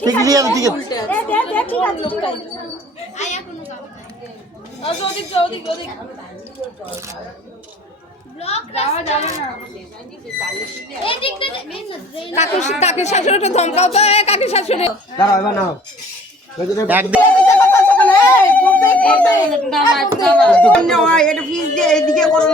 ঠিক আছে ঠিক আছে কাকি শাশুড়িটা ধমকাও তো কাকি শাশুড়ি দাঁড়াও এবার নাও এদিকে করো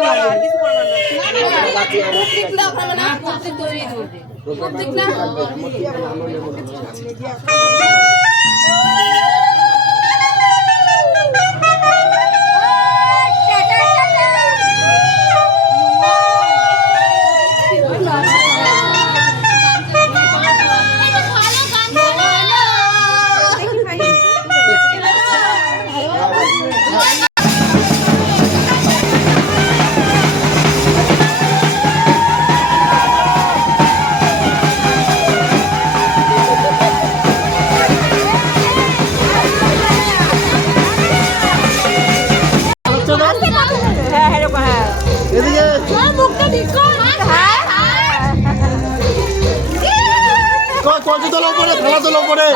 কলসি তোলা পরে থালা তোলা পরে